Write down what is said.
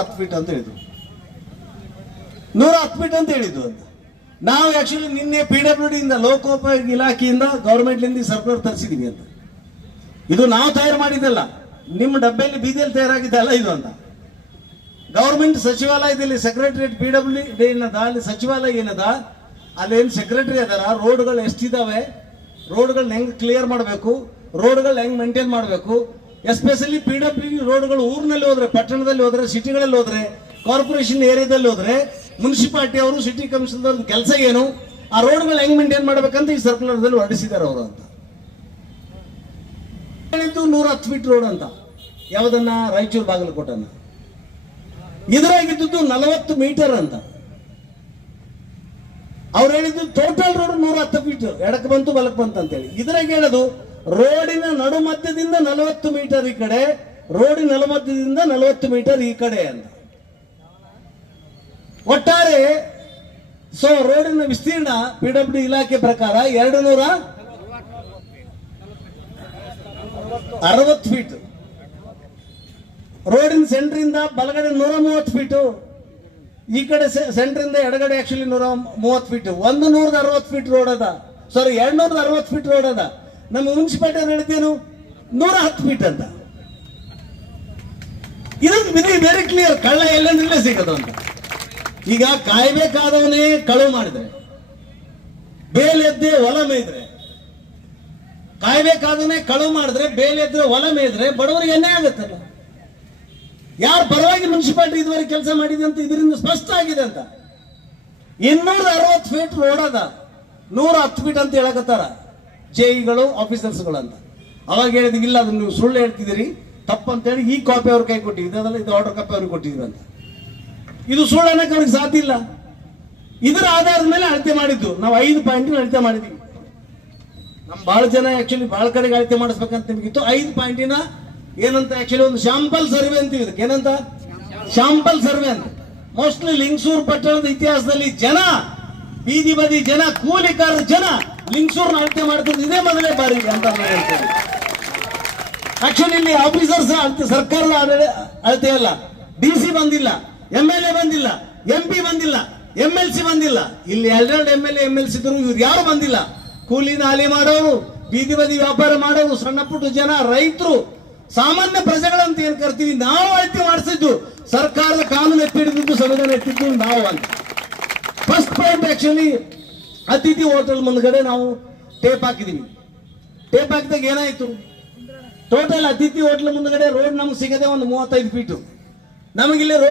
110 feet ಅಂತ ಹೇಳಿದ್ರು. 110 feet ಅಂತ ಹೇಳಿದ್ದು ಅಂತ. ನಾವು ಆಕ್ಚುಲಿ ನಿನ್ನೆ PWD ಇಂದ ಲೋಕೋಪಯೋಗಿ ಇಲಾಖೆಯಿಂದ ಗೌರ್ಮೆಂಟ್ಲಿಂದ ಸರ್ಕ್ಯುಲರ್ ತರಿಸಿದೀವಿ ಅಂತ. ಇದು ನಾವು ತಯಾರು ಮಾಡಿದ್ದಲ್ಲ, ನಿಮ್ಮ ಡಬ್ಬೆಯಲ್ಲಿ ಬೀದಿಯಲ್ಲಿ ತಯಾರಾಗಿದ್ದಲ್ಲ ಇದು ಅಂತ. ಗೌರ್ಮೆಂಟ್ ಸಚಿವಾಲಯದಲ್ಲಿ ಸೆಕ್ರೆಟರಿಯೇಟ್ PWD ಏನದ, ಅಲ್ಲಿ ಸಚಿವಾಲಯ ಏನದ, ಅಲ್ಲೇನು ಸೆಕ್ರೆಟರಿ ಅದಾರ, ರೋಡ್ಗಳು ಎಷ್ಟಿದಾವೆ, ರೋಡ್ಗಳನ್ನ ಹೆಂಗೆ ಕ್ಲಿಯರ್ ಮಾಡಬೇಕು, ರೋಡ್ಗಳು ಹೆಂಗೆ ಮೇಂಟೈನ್ ಮಾಡಬೇಕು, ಎಸ್ಪೆಷಲಿ PWD ರೋಡ್ಗಳು ಊರಿನಲ್ಲಿ ಹೋದ್ರೆ, ಪಟ್ಟಣದಲ್ಲಿ ಹೋದ್ರೆ, ಸಿಟಿಗಳಲ್ಲಿ ಹೋದ್ರೆ, ಕಾರ್ಪೊರೇಷನ್ ಏರಿಯಾದಲ್ಲಿ ಹೋದ್ರೆ, ಮುನ್ಸಿಪಾಲಿಟಿ ಅವರು, ಸಿಟಿ ಕಮಿಷನರ್ ಕೆಲಸ ಏನು, ಆ ರೋಡ್ಗಳು ಹೆಂಗ್ ಮೇಂಟೈನ್ ಮಾಡ್ಬೇಕಂತ ಈ ಸರ್ಕ್ಯುಲರ್ದಲ್ಲಿ ಹೊರಡಿಸಿದ್ದಾರೆ ಅವರು ಅಂತ ಹೇಳಿದ್ದು. 110 ಫೀಟ್ ರೋಡ್ ಅಂತ ಯಾವುದನ್ನ, ರಾಯಚೂರು ಬಾಗಲಕೋಟನ್ನ. ಇದರಾಗಿದ್ದು 40 ಮೀಟರ್ ಅಂತ ಅವ್ರು ಹೇಳಿದ್ದು. ಟೋಟಲ್ ರೋಡ್ 110 ಫೀಟ್, ಎಡಕ್ಕೆ ಬಂತು ಬಲಕ್ಕೆ ಬಂತು ಅಂತ ಹೇಳಿ. ಇದ್ರಾಗ ಹೇಳೋದು ರೋಡಿನ ನಡು ಮಧ್ಯದಿಂದ 40 ಮೀಟರ್ ಈ ಕಡೆ, ರೋಡಿನ ನಡುಮಧ್ಯದಿಂದ 40 ಮೀಟರ್ ಈ ಕಡೆ ಅಂತ. ಒಟ್ಟಾರೆ ರೋಡಿನ ವಿಸ್ತೀರ್ಣ PWD ಇಲಾಖೆ ಪ್ರಕಾರ 260 ಫೀಟ್. ರೋಡಿನ ಸೆಂಟ್ರಿಂದ ಬಲಗಡೆ 130 ಫೀಟು, ಈ ಕಡೆ ಸೆಂಟ್ರಿಂದ ಎಡಗಡೆ ಆಕ್ಚುಲಿ 130 ಫೀಟ್. 160 ಫೀಟ್ ರೋಡ್ ಅದ, 260 ಫೀಟ್ ರೋಡ್ ಅದ. ನಮ್ಮ ಮುನ್ಸಿಪಾಲಿಟಿ ಅವ್ರು ಹೇಳಿದ್ದೇನು 110 ಫೀಟ್ ಅಂತ. ಇದು ವೆರಿ ಕ್ಲಿಯರ್, ಕಳ್ಳ ಎಲ್ಲಂದ್ರೆ ಸಿಗೋದು ಅಂತ. ಈಗ ಕಾಯ್ಬೇಕಾದವನೇ ಕಳುವು ಮಾಡಿದ್ರೆ, ಬೇಲೆದ್ದೆ ಹೊಲ ಮೇಯ್ದ್ರೆ, ಕಾಯ್ಬೇಕಾದವನೇ ಕಳುವು ಮಾಡಿದ್ರೆ, ಬೇಲೆದ್ದೆ ಹೊಲ ಮೇಯ್ದ್ರೆ ಬಡವರಿಗೆ ಅನ್ಯಾಯ ಆಗುತ್ತಲ್ಲ. ಯಾರು ಪರವಾಗಿ ಮುನ್ಸಿಪಾಲಿಟಿ ಇದುವರೆಗೆ ಕೆಲಸ ಮಾಡಿದೆ ಅಂತ ಇದರಿಂದ ಸ್ಪಷ್ಟ ಆಗಿದೆ ಅಂತ. 260 ಫೀಟ್ ರೋಡ್ ಅದ, 110 ಫೀಟ್ ಅಂತ ಹೇಳಕತ್ತಾರ ಜೆಇಗಳು, ಆಫೀಸರ್ಸ್ಗಳು ಅಂತ. ಅವಾಗ ಹೇಳಿದ ಇಲ್ಲ, ಅದನ್ನ ನೀವು ಸುಳ್ಳು ಹೇಳ್ತಿದ್ದೀರಿ, ತಪ್ಪಂತೇಳಿ ಈ ಕಾಪಿ ಅವ್ರ ಕೈ ಕೊಟ್ಟಿದ್ದಲ್ಲ, ಇದು ಆರ್ಡರ್ ಕಾಪಿ ಅವ್ರಿಗೆ ಕೊಟ್ಟಿದ್ರು ಅಂತ. ಇದು ಸುಳ್ಳು ಅನ್ನಕ್ಕೆ ಅವ್ರಿಗೆ ಸಾಧ್ಯ ಇಲ್ಲ. ಇದರ ಆಧಾರದ ಮೇಲೆ ಅಳತೆ ಮಾಡಿದ್ದು. ನಾವು 5 ಪಾಯಿಂಟ್ ಅಳತೆ ಮಾಡಿದ್ವಿ. ನಮ್ ಬಹಳ ಜನ ಆಕ್ಚುಲಿ ಬಹಳ ಕಡೆಗೆ ಅಳತೆ ಮಾಡಿಸ್ಬೇಕಂತ ನಿಮಗಿತ್ತು. 5 ಪಾಯಿಂಟಿನ ಏನಂತ ಆಕ್ಚುಲಿ ಒಂದು ಶಾಂಪಲ್ ಸರ್ವೆ ಅಂತೀವಿ ಇದಕ್ಕೆ. ಏನಂತ? ಶಾಂಪಲ್ ಸರ್ವೆ ಅಂತ. ಮೋಸ್ಟ್ಲಿ ಲಿಂಗಸೂರು ಪಟ್ಟಣದ ಇತಿಹಾಸದಲ್ಲಿ ಜನ, ಬೀದಿ ಬದಿ ಜನ, ಕೂಲಿಕಾರರ ಜನ ಲಿಂಗಸೂರ್ನ ಅಳತೆ ಮಾಡ್ತಿದ್ದು ಇದೇ ಮೊದಲೇ ಬಾರಿ ಅಂತ ಹೇಳ್ತೇವೆ. ಆಕ್ಚುಲಿ ಇಲ್ಲಿ ಆಫೀಸರ್ಸ್ ಅಳತೆ, ಸರ್ಕಾರದ ಅಳತೆ ಅಲ್ಲ. DC ಬಂದಿಲ್ಲ, MLA ಬಂದಿಲ್ಲ, MP ಬಂದಿಲ್ಲ, MLC ಬಂದಿಲ್ಲ. ಇಲ್ಲಿ 2 MLA MLC ಇದ್ರು, ಇವ್ರು ಯಾರು ಬಂದಿಲ್ಲ. ಕೂಲಿ ನಾಲಿ ಮಾಡೋರು, ಬೀದಿ ಬದಿ ವ್ಯಾಪಾರ ಮಾಡೋರು, ಸಣ್ಣ ಪುಟ್ಟ ಜನ, ರೈತರು, ಸಾಮಾನ್ಯ ಪ್ರಜೆಗಳಂತ ಏನ್ ಕರ್ತೀವಿ ನಾವು ಅಳತೆ ಮಾಡಿಸಿದ್ದು. ಸರ್ಕಾರದ ಕಾನೂನು ಎತ್ತಿಡಿದ್ದು, ಸಂವಿಧಾನ ಎತ್ತಿದ್ದು ನಾವು ಅಂತ. ಫಸ್ಟ್ ಪಾಯಿಂಟ್ ಆಕ್ಚುಲಿ ಅತಿಥಿ ಹೋಟೆಲ್ ಮುಂದ್ಗಡೆ ನಾವು ಟೇಪ್ ಹಾಕಿದೀವಿ. ಟೇಪ್ ಹಾಕಿದಾಗ ಏನಾಯ್ತು, ಟೋಟಲ್ ಅತಿಥಿ ಹೋಟೆಲ್ ಮುಂದ್ಗಡೆ ರೋಡ್ ನಮ್ಗೆ ಸಿಗದೆ ಒಂದು 35 ಫೀಟು. ನಮಗಿಲ್ಲಿ